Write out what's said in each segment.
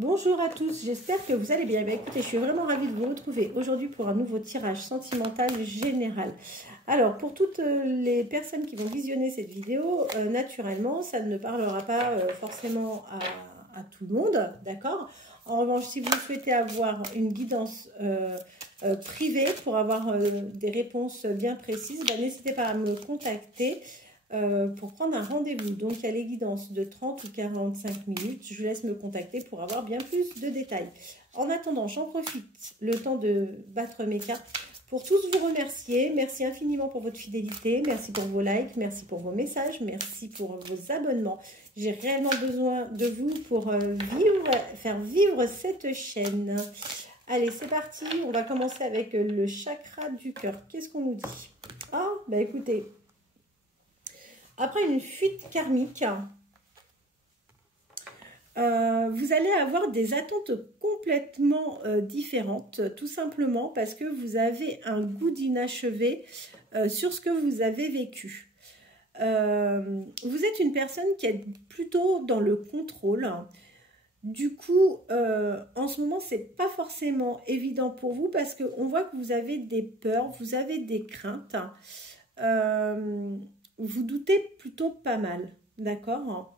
Bonjour à tous, j'espère que vous allez bien. Écoutez, je suis vraiment ravie de vous retrouver aujourd'hui pour un nouveau tirage sentimental général. Alors, pour toutes les personnes qui vont visionner cette vidéo, naturellement, ça ne parlera pas forcément à tout le monde, d'accord? En revanche, si vous souhaitez avoir une guidance privée pour avoir des réponses bien précises, n'hésitez pas à me contacter. Pour prendre un rendez-vous. Donc, il y a les guidances de 30 ou 45 minutes. Je vous laisse me contacter pour avoir bien plus de détails. En attendant, j'en profite le temps de battre mes cartes pour tous vous remercier. Merci infiniment pour votre fidélité. Merci pour vos likes. Merci pour vos messages. Merci pour vos abonnements. J'ai réellement besoin de vous pour faire vivre cette chaîne. Allez, c'est parti. On va commencer avec le chakra du cœur. Qu'est-ce qu'on nous dit? Ah, bah écoutez... Après une fuite karmique, vous allez avoir des attentes complètement différentes, tout simplement parce que vous avez un goût d'inachevé sur ce que vous avez vécu. Vous êtes une personne qui est plutôt dans le contrôle. Du coup, en ce moment, c'est pas forcément évident pour vous parce qu'on voit que vous avez des peurs, vous avez des craintes. Vous doutez plutôt pas mal, d'accord?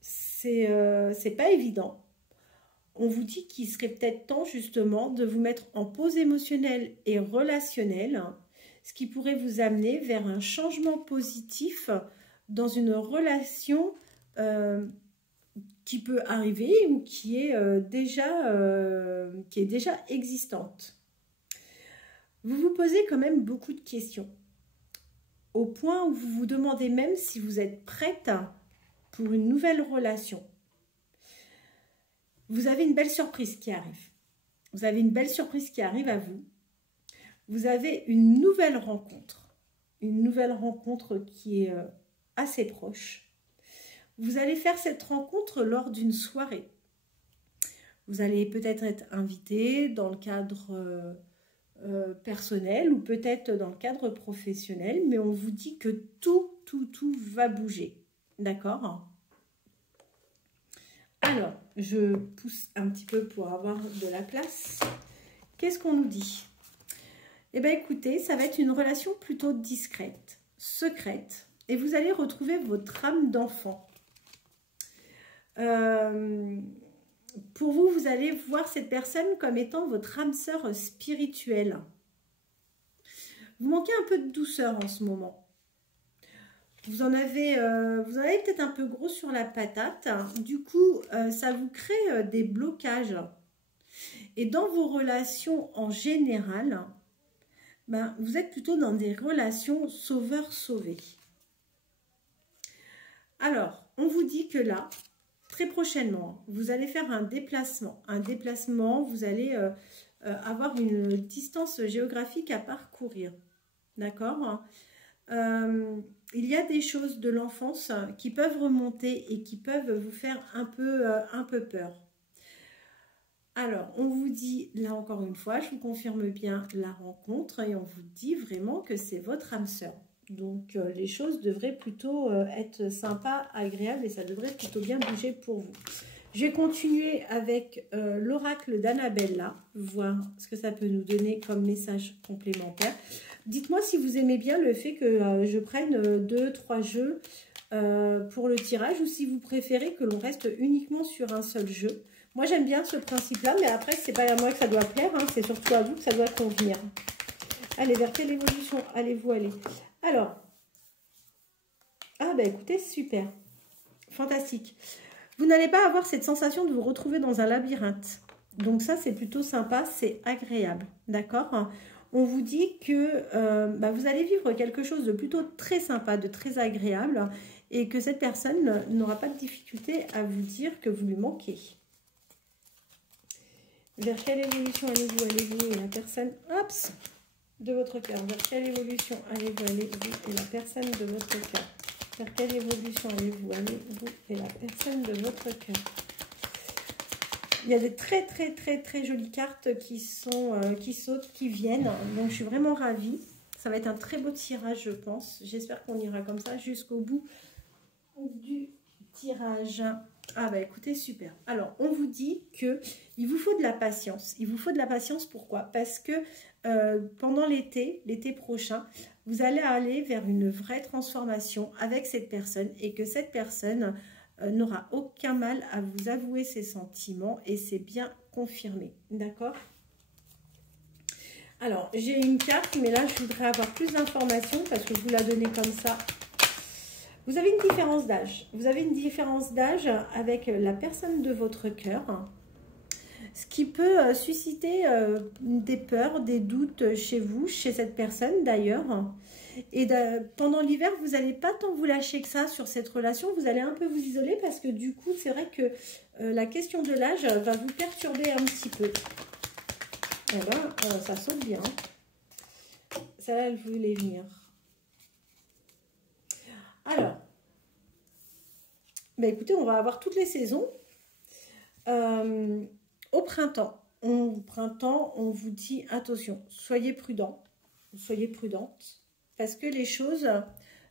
C'est pas évident. On vous dit qu'il serait peut-être temps justement de vous mettre en pause émotionnelle et relationnelle, ce qui pourrait vous amener vers un changement positif dans une relation qui peut arriver ou qui est déjà existante. Vous vous posez quand même beaucoup de questions, au point où vous vous demandez même si vous êtes prête pour une nouvelle relation. Vous avez une belle surprise qui arrive. Vous avez une belle surprise qui arrive à vous. Vous avez une nouvelle rencontre qui est assez proche. Vous allez faire cette rencontre lors d'une soirée. Vous allez peut-être être invité dans le cadre... personnel ou peut-être dans le cadre professionnel, mais on vous dit que tout va bouger, d'accord? Alors, je pousse un petit peu pour avoir de la place. Qu'est-ce qu'on nous dit? Eh bien, écoutez, ça va être une relation plutôt discrète, secrète, et vous allez retrouver votre âme d'enfant. Pour vous, vous allez voir cette personne comme étant votre âme sœur spirituelle. Vous manquez un peu de douceur en ce moment. Vous en avez peut-être un peu gros sur la patate. Du coup, ça vous crée des blocages. Et dans vos relations en général, vous êtes plutôt dans des relations sauveur-sauvé. Alors, on vous dit que là, très prochainement, vous allez faire un déplacement. Vous allez avoir une distance géographique à parcourir. D'accord? Il y a des choses de l'enfance qui peuvent remonter et qui peuvent vous faire un peu peur. Alors, on vous dit, là encore une fois, je vous confirme bien la rencontre et on vous dit vraiment que c'est votre âme sœur. Donc, les choses devraient plutôt être sympas, agréables et ça devrait plutôt bien bouger pour vous. Je vais continuer avec l'oracle d'Annabella, voir ce que ça peut nous donner comme message complémentaire. Dites-moi si vous aimez bien le fait que je prenne 2-3 jeux pour le tirage ou si vous préférez que l'on reste uniquement sur un seul jeu. Moi, j'aime bien ce principe-là, mais après, c'est pas à moi que ça doit plaire, hein, c'est surtout à vous que ça doit convenir. Allez, vers quelle évolution allez-vous aller? Alors, écoutez, super, fantastique. Vous n'allez pas avoir cette sensation de vous retrouver dans un labyrinthe. Donc ça, c'est plutôt sympa, c'est agréable, d'accord? On vous dit que vous allez vivre quelque chose de plutôt très sympa, de très agréable, et que cette personne n'aura pas de difficulté à vous dire que vous lui manquez. Vers quelle évolution allez-vous et la personne, de votre cœur? Vers quelle évolution allez-vous et la personne de votre cœur? Vers quelle évolution allez-vous et la personne de votre cœur? Il y a des très jolies cartes qui sautent, qui viennent. Donc, je suis vraiment ravie. Ça va être un très beau tirage, je pense. J'espère qu'on ira comme ça jusqu'au bout du tirage. Ah bah écoutez, super. Alors, on vous dit que il vous faut de la patience. Il vous faut de la patience, pourquoi? Parce que pendant l'été prochain, vous allez aller vers une vraie transformation avec cette personne et que cette personne n'aura aucun mal à vous avouer ses sentiments et c'est bien confirmé. D'accord? Alors, j'ai une carte, mais là, je voudrais avoir plus d'informations parce que je vous la donnez comme ça. Vous avez une différence d'âge. Vous avez une différence d'âge avec la personne de votre cœur, ce qui peut susciter des peurs, des doutes chez vous, chez cette personne d'ailleurs. Et pendant l'hiver, vous n'allez pas tant vous lâcher que ça sur cette relation. Vous allez un peu vous isoler parce que du coup, c'est vrai que la question de l'âge va vous perturber un petit peu. Voilà, ça saute bien. Ça, elle voulait venir. Alors, bah écoutez, on va avoir toutes les saisons. Au printemps, on vous dit attention, soyez prudents, soyez prudentes, parce que les choses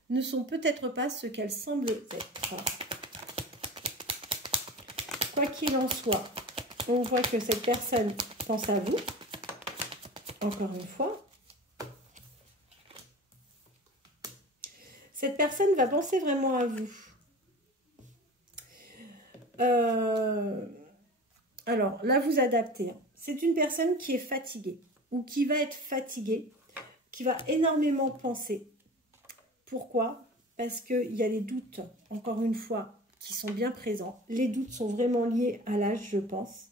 ne sont peut-être pas ce qu'elles semblent être. Quoi qu'il en soit, on voit que cette personne pense à vous, encore une fois. Cette personne va penser vraiment à vous. Alors, là, vous adaptez. C'est une personne qui est fatiguée ou qui va être fatiguée, qui va énormément penser. Pourquoi? Parce qu'il y a les doutes, encore une fois, qui sont bien présents. Les doutes sont vraiment liés à l'âge, je pense.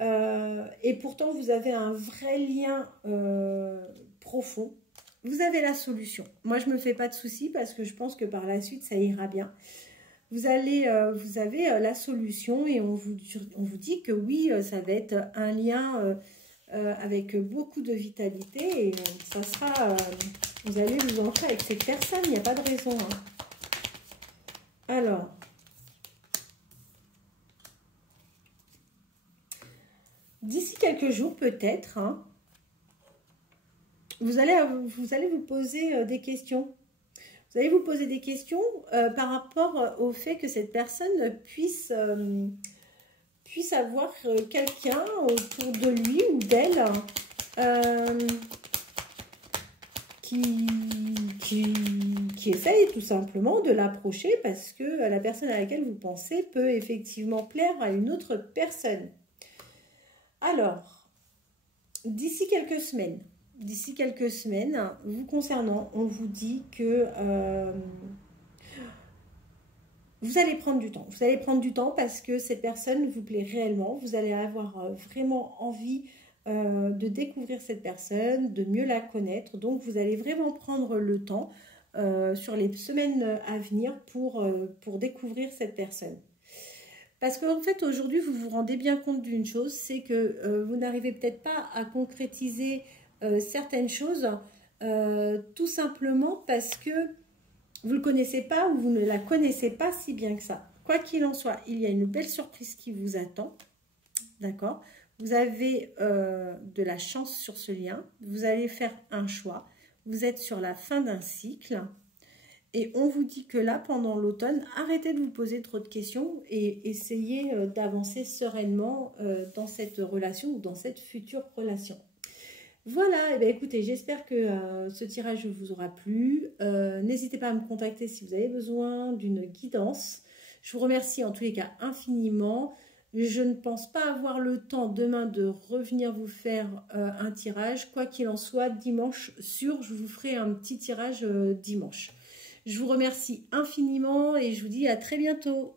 Et pourtant, vous avez un vrai lien profond. Vous avez la solution. Moi, je ne me fais pas de soucis parce que je pense que par la suite, ça ira bien. Vous avez la solution et on vous dit que oui, ça va être un lien avec beaucoup de vitalité et ça sera, vous allez vous entrer avec cette personne, il n'y a pas de raison. Hein. Alors, d'ici quelques jours peut-être, hein, vous allez vous poser des questions. Vous allez vous poser des questions par rapport au fait que cette personne puisse avoir quelqu'un autour de lui ou d'elle qui essaye tout simplement de l'approcher parce que la personne à laquelle vous pensez peut effectivement plaire à une autre personne. Alors, d'ici quelques semaines, vous concernant, on vous dit que vous allez prendre du temps. Vous allez prendre du temps parce que cette personne vous plaît réellement. Vous allez avoir vraiment envie de découvrir cette personne, de mieux la connaître. Donc, vous allez vraiment prendre le temps sur les semaines à venir pour découvrir cette personne. Parce qu'en fait, aujourd'hui, vous vous rendez bien compte d'une chose, c'est que vous n'arrivez peut-être pas à concrétiser certaines choses, tout simplement parce que vous ne le connaissez pas ou vous ne la connaissez pas si bien que ça. Quoi qu'il en soit, il y a une belle surprise qui vous attend, d'accord? Vous avez de la chance sur ce lien, vous allez faire un choix, vous êtes sur la fin d'un cycle et on vous dit que là, pendant l'automne, arrêtez de vous poser trop de questions et essayez d'avancer sereinement dans cette relation ou dans cette future relation. Voilà, et bien écoutez, j'espère que ce tirage vous aura plu. N'hésitez pas à me contacter si vous avez besoin d'une guidance. Je vous remercie en tous les cas infiniment. Je ne pense pas avoir le temps demain de revenir vous faire un tirage. Quoi qu'il en soit, dimanche sûr, je vous ferai un petit tirage dimanche. Je vous remercie infiniment et je vous dis à très bientôt.